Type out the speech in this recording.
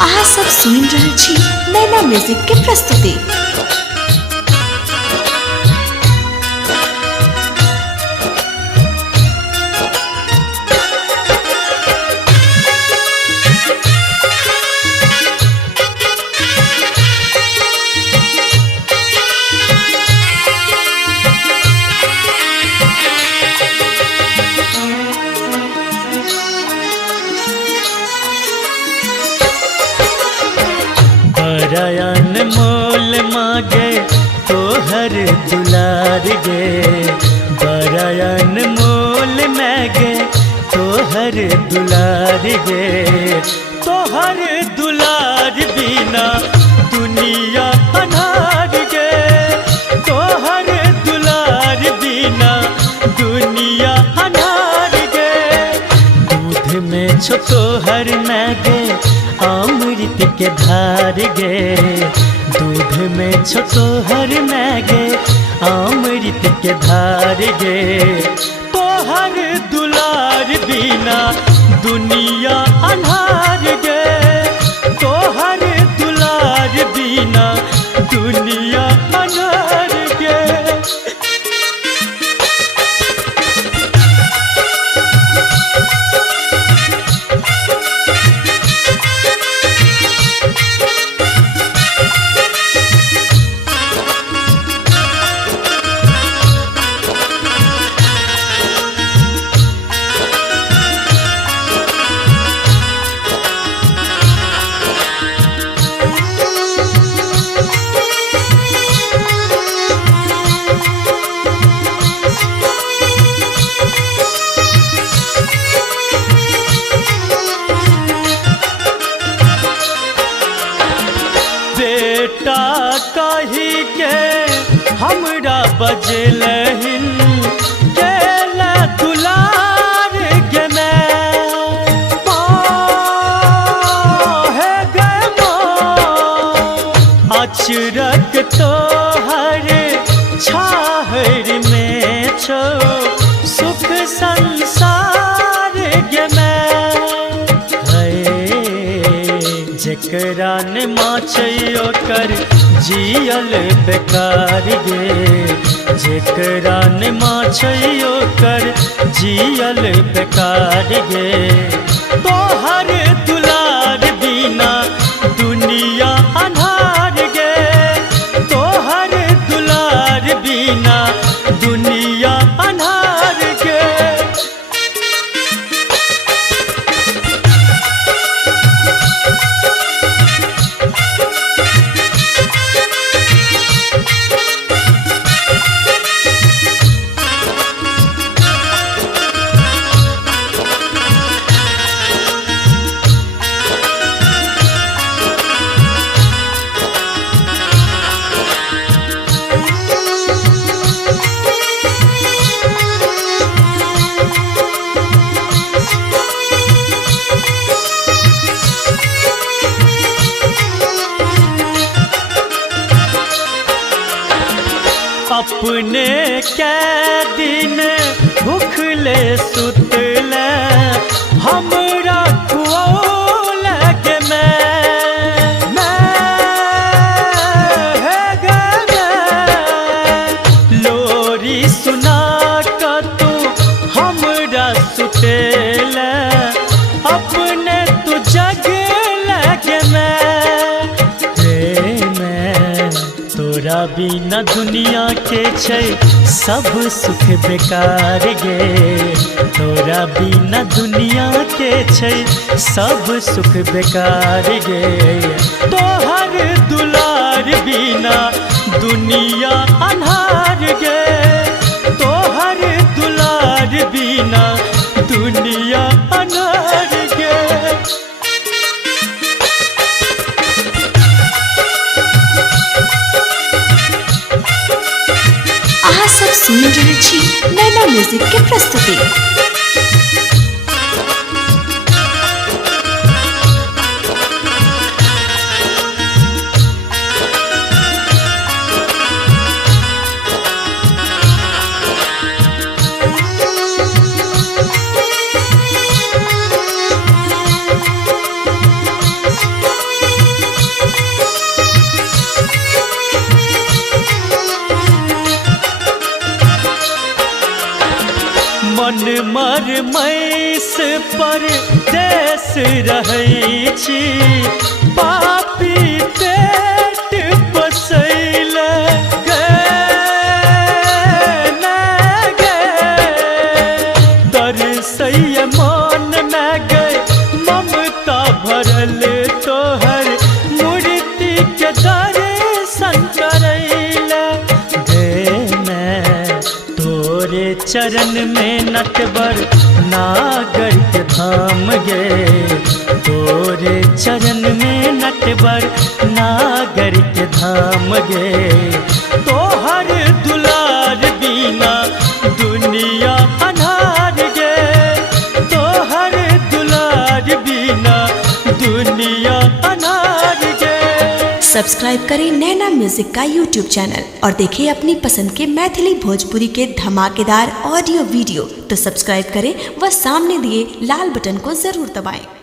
अहाँ सब सुनि रहल छी नैना म्यूजिक के प्रस्तुति। बरयन मोल मागे तोहर दुलार गे, बरयन मोल मागे तोहर दुलार गे। तोहर दुलार बिना दुनिया अनार गे, तोहर दुलार बिना दुनिया अनार गे। दूध में छो तोहर मैगे अमृत के धार गे, दूध में छो तोहर मैगे अमृत के धार गे। तोहर दुलार बिना दुनिया अन्हार गे, तोहर दुलार बिना दुनिया अन्हार गे। बेटा कही के हमरा बजलहिन केला दुलार गे है गे अचरक तोहर छाहर में छो सुख संसार गे जेकरा ने माछयो कर जियल बेकार गे, जेकरा ने माछयो कर जियल बेकार गे। तोहर दुलार बिना दुनिया अन्हार गे, तोहर दुलार बिना दुनिया अन्हार गे। अपने कै दिन भूखले सुतले हमरा खुआल गे मैं है गे लोरी सुना कर तू हमरा सुतेले अपने तू जगल गे मैं तोरा बिना दुनिया के छै सब सुख बेकार गे, तोरा बिना दुनिया के छै सब सुख बेकार गे। तोहर दुलार बिना दुनिया अन्हार गे, तोहर दुलार बिना दुनिया अन्हार गे। अहाँ सब सुनि रहल छी नैना म्यूजिक के प्रस्तुति। हमर मैस पर देश रहै छी पापी पेट पोसैले गे न गे तरसैया मन में गे ममता भरल तोहर मूर्ति के दर्शन करैले गे मैं तोरे चरण में नटवर नागर के धाम गे तोरे चरण में नटवर नागर के धाम गे तोहर दुलार बिना दुनिया अन्हार गे तोहर दुलार बिना दुनिया अन्हार गे। सब्सक्राइब करें नैना म्यूजिक का यूट्यूब चैनल और देखें अपनी पसंद के मैथिली भोजपुरी के धमाकेदार ऑडियो वीडियो। तो सब्सक्राइब करें व सामने दिए लाल बटन को जरूर दबाएं।